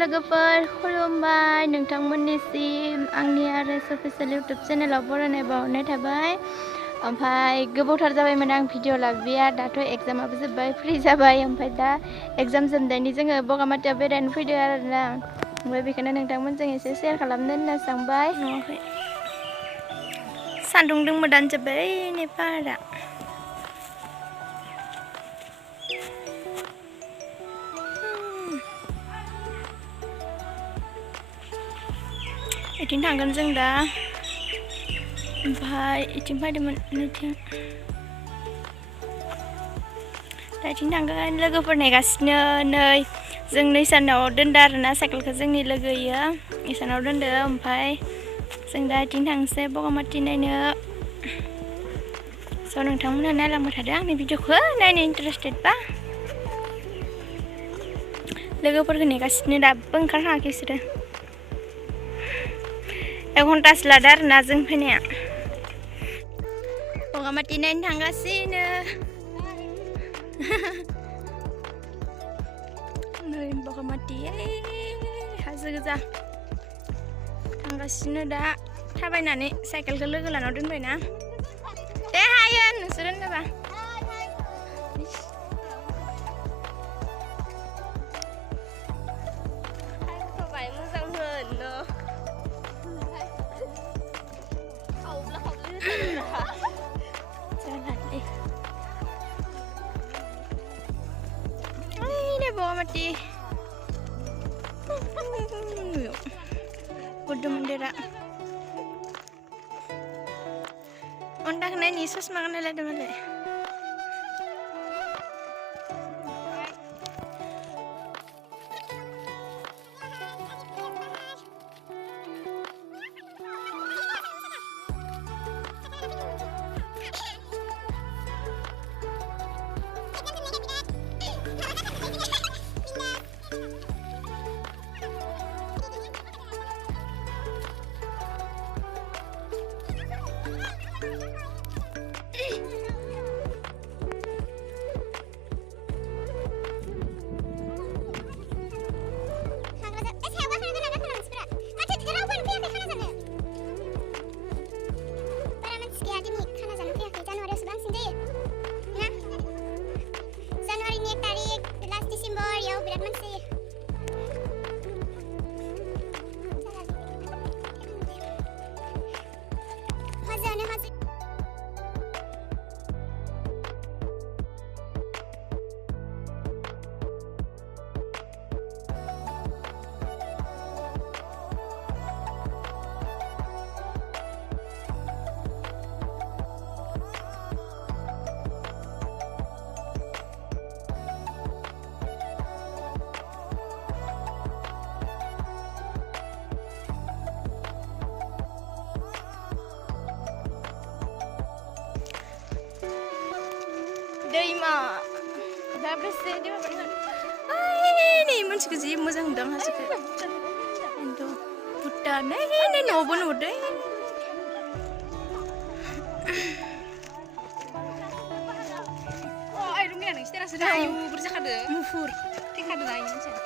लोगोफोर खुलुमबाय नोंथांमोननिसिम आंनि आरो सफिसियेल इउटुब चेनेलाव बरायनाय बावहरनाय थाबाय। ओमफ्राय गोबावथार जाबायमोन आं भिडिअ लाबोया, दाथ' एग्जामाबो जोब्बाय फ्रि जाबाय। ओमफ्राय दा एग्जाम जोबनायनि जोङो बगामातियाव बेरायनो फैदो आरोना। ओमफ्राय बेखौनो नोंथांमोनजों एसे शेयार खालामनो होनना सानबाय। न'आवहाय सान्दुं दोंमोन दानजोब्बाय नै पाहारा। इथिं थांगोन जों दा, ओमफ्राय इथिं फैदोंमोन नैथिं, दा इथिं थांगोन। लोगोफोर नेगासिनो, नै जों नैसानाव दोनदो आरोना साइकेलखौ, जोंनि लोगोयो इसानाव दोनदो। ओमफ्राय जों दा इथिं थांसै बगामाति नायनो। स' नोंथांमोनहा नायलांबाय थादो आंनि भिडिअखौ, नायनो इन्टारेस्टेडबा। लोगोफोरखौ नेगासिनो, दाबो ओंखारखाङाखै बिसोरो। 1 घन्टासो लादो आरोना जों फैनाया। बगामाति नायनो थांगासिनो। नै बगामाति हाजो गोजा थांगासिनो दा थाबायनानै, साइकेलखौ लोगो लानाव दोनबायना। दे हायो नोंसोर होनोबा। Bogamati Buddha Mandira Undak na ni sus makan nila damale. दैमा दा बेसे दैमा बारगोन। नै मानसिखौ जि मोजां नुदों हाजोखौ। खिन्थु भुटान नै न'बो नुदों। आइ रुमिया नोंसिनासो दा आयु बुरजा खादो। मुफुर थेखादो ना इयो मानसिया।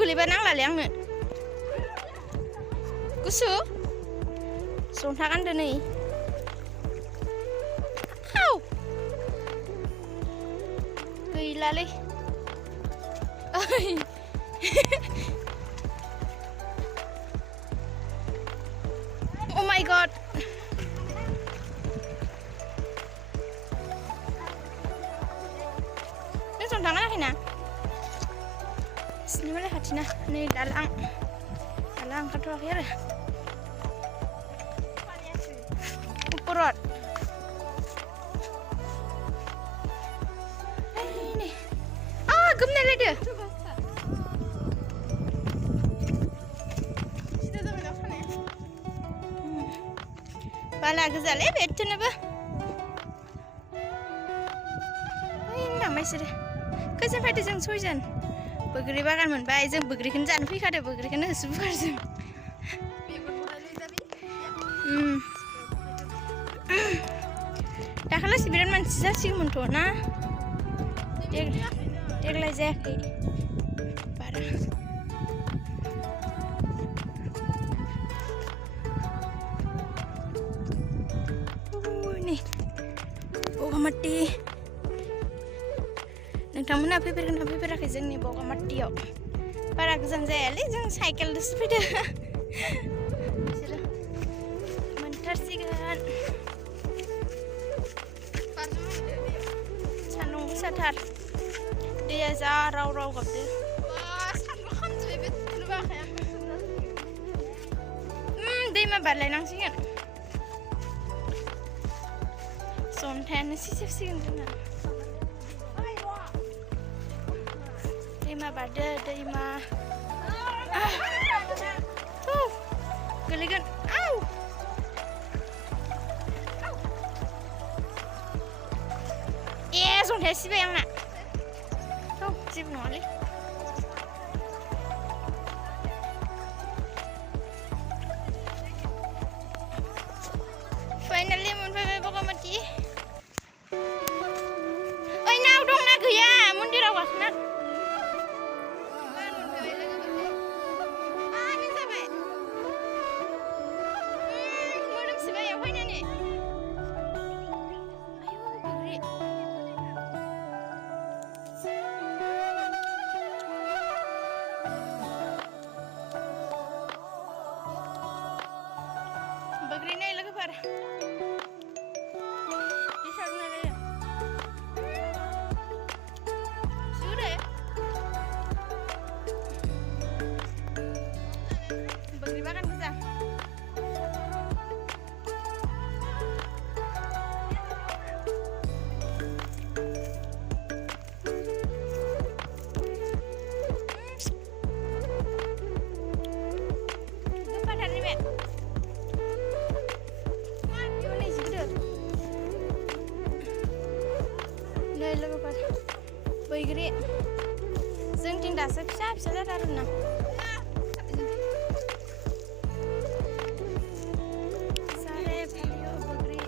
Guliba nanglalai आंनो गुसु संथागोन दिनै गैलालै Oh my god nang संथागोन आखिना sini malah hatina nih dalang onkar tuh akhir upur Urut. Ini. Ah, gemna lede. Bala gazale betune ba. Ini namai sire. Kajan fati jeng soijan. Begri bagan moनबाय जों begriखौनो जानो फैखादो begriखौनो होसोबोखार जों. दाखालिसो बिराद मानसि जासिगौमोनथ' ना देग्लाय जायाखै बारा. नै बगामाति नोंथांमोनहा फैफेरगोन ना फैफेराखै जोंनि बगामातियाव? बारा गोजान जायालै जों साइकेलजोंसो फैदो. बिसोरो मोनथारसिगोन. सान्दुं गोसाथार दैया जा राव राव गाबदो. दैमा बारलायनांसिगोन. जन्थायानो सिजोबसिगोन जोंना. दैमा बारदो दैमा. गोलैगोन. जन्थाया सिबाय आंना. जेबो नङालै. फाइनालि मोनफैबाय बगामाति. ओइ नाव दंना गैया मन्दिराव गाखोना? Begri nih lagi par. Di sana aja. Sudah ya. Begri makan bisa. बैग्रि जोंथिं दासो फिसा फिसा जाथारो ना. सारे फालियो बैग्रि.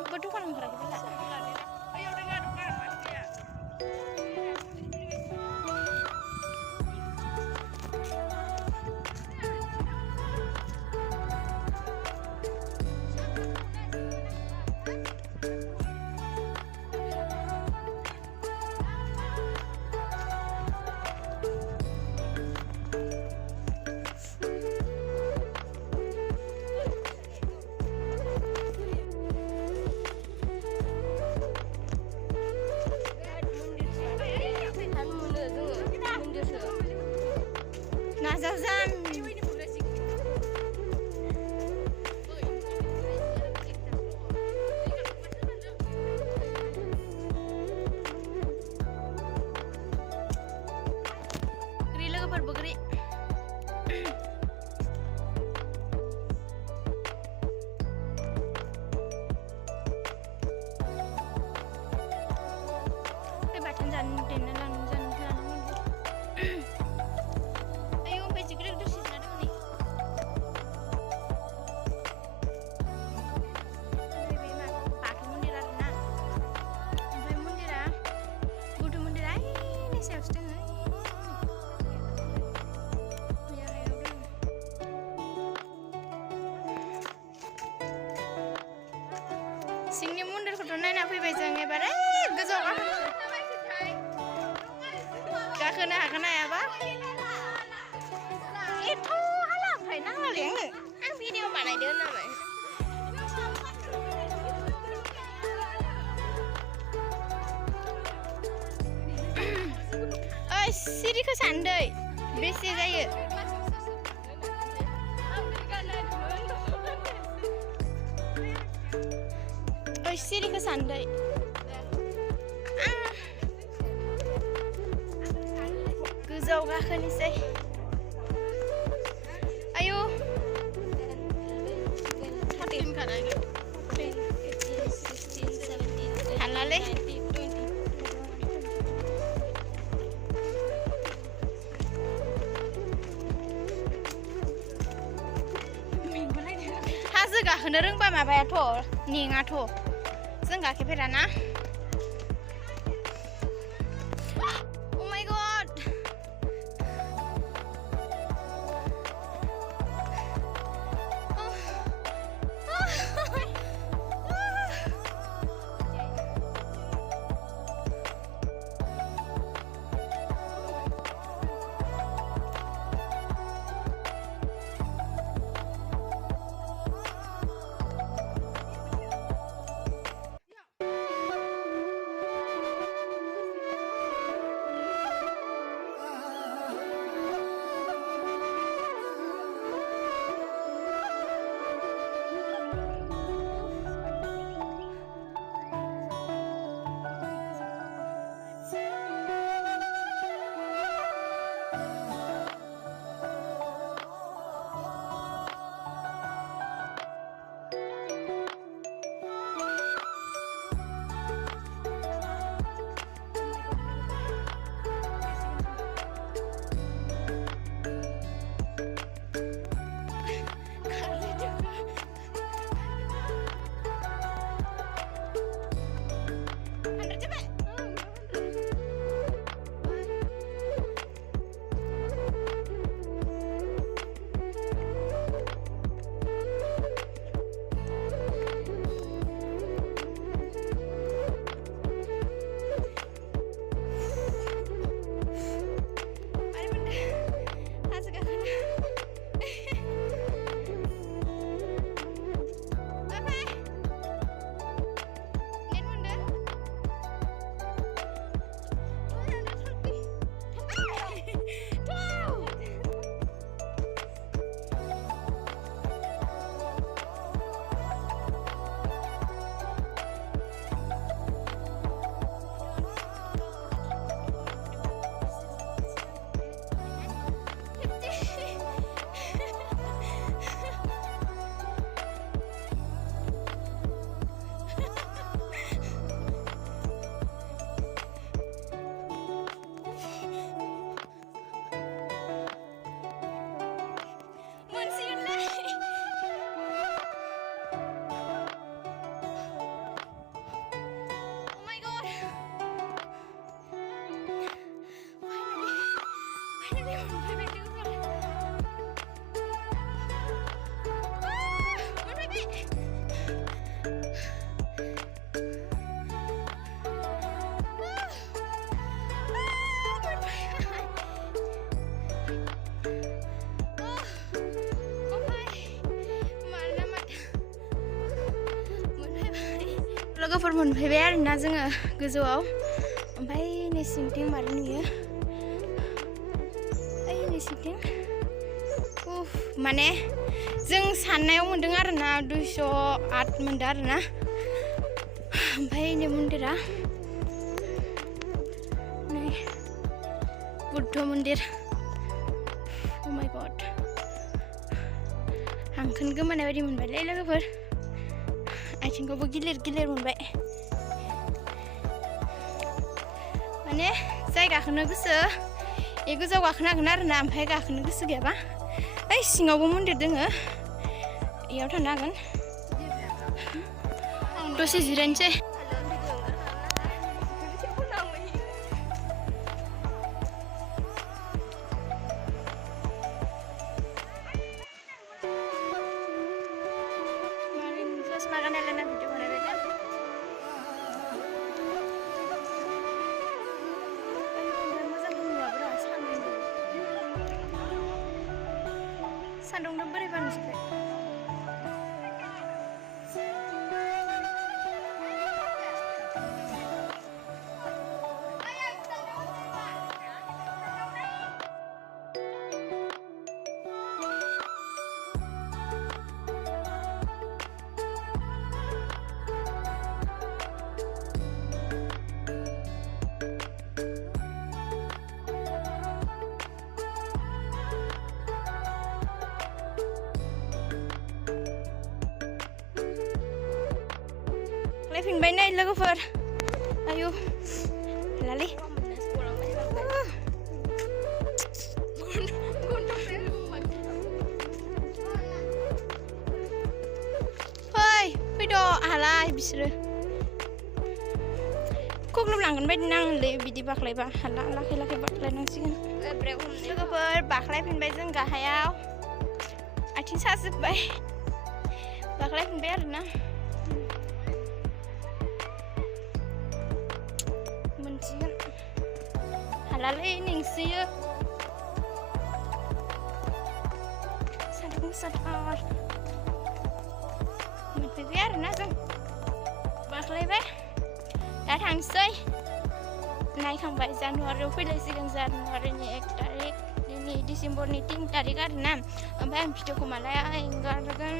जेबो दखान ओंखाराखै Nazasan. Geri logoफोर बगरी बाथोन जानो देनो लानो सिंनि मन्दिरखौथ' नायना फैबाय जों एबार गोजौआव गाखोनो हागोन हायाबा एथ' हाला ओमफ्राय नाङालै आं भिडिअ बानायदो होननानै ओइ सिरिखौ सानदै बेसे जायो ओइ सिरिखौ सानदै गोजौआव गाखोनोसै आयु हालालै हाजो गाखोनो रोंबा माबायाथ' मेङाथ' जों गाखोफेराना लोगोफोर मोनफैबाय आरोना जोङो गोजौआव ओमफ्राय नै सिंथिं मारै नुयो ओइ नै सिंथिं माने जों साननायाव मोन्दों आरोना 208 मोनदों आरोना ओमफ्राय नै मन्दिरा नै बुद्ध मन्दिर oh my god हांखोन गोमानाय बायदि मोनबायलै लोगोफोर आथिंखौबो गिलिर गिलिर मोनबाय माने जाय गाखोनो गोसो ए गोजौआव गाखोनो हागोन आरोना ओमफ्राय गाखोनो गोसो गैयाबा ओइ सिङावबो मन्दिर दोङो इयाव थांनो हागोन दसे जिरायनोसै सान्दुंनो बोरैबा नुजोब्बाय फैफिनबाय नै लोगोफोर आयु लालै फैद' हालाय बिसोरो खग्लोबलांगोन बायदि नाङोलै बिदि बाख्लायबा हाला लाखै लाखै बाख्लायनांसिगोन लोगोफोर बाख्लायफिनबाय जों गाहायाव आथिं साजोब्बाय बाख्लायफिनबाय आरोना हालालै नेंसोयो सान्दुं गोसाथार मोनफैबाय आरोना जों बाख्लायबाय दा थांसै नायखांबाय जानुवारियाव फैलायसिगोन जानुवारिनि 1 तारिख दिनै डिसेम्बरनि 3 तारिख आरोना ओमफ्राय आं भिडिअखौ माला एंगारगोन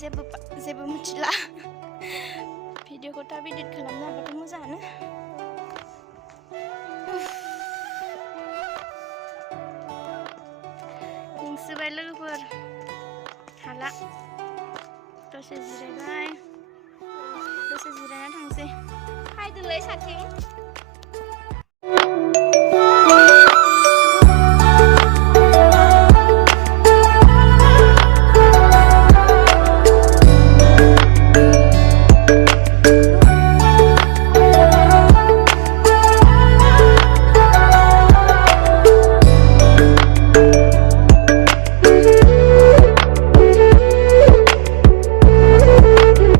जेबो मिथिला भिडिअखौ थाब एडिट खालामनो हाबाथ' मोजाङानो नेंसोबाय लोगोफोर हाला दसे जिरायबाय दसे जिरायना थांसै फायदोलै साथिं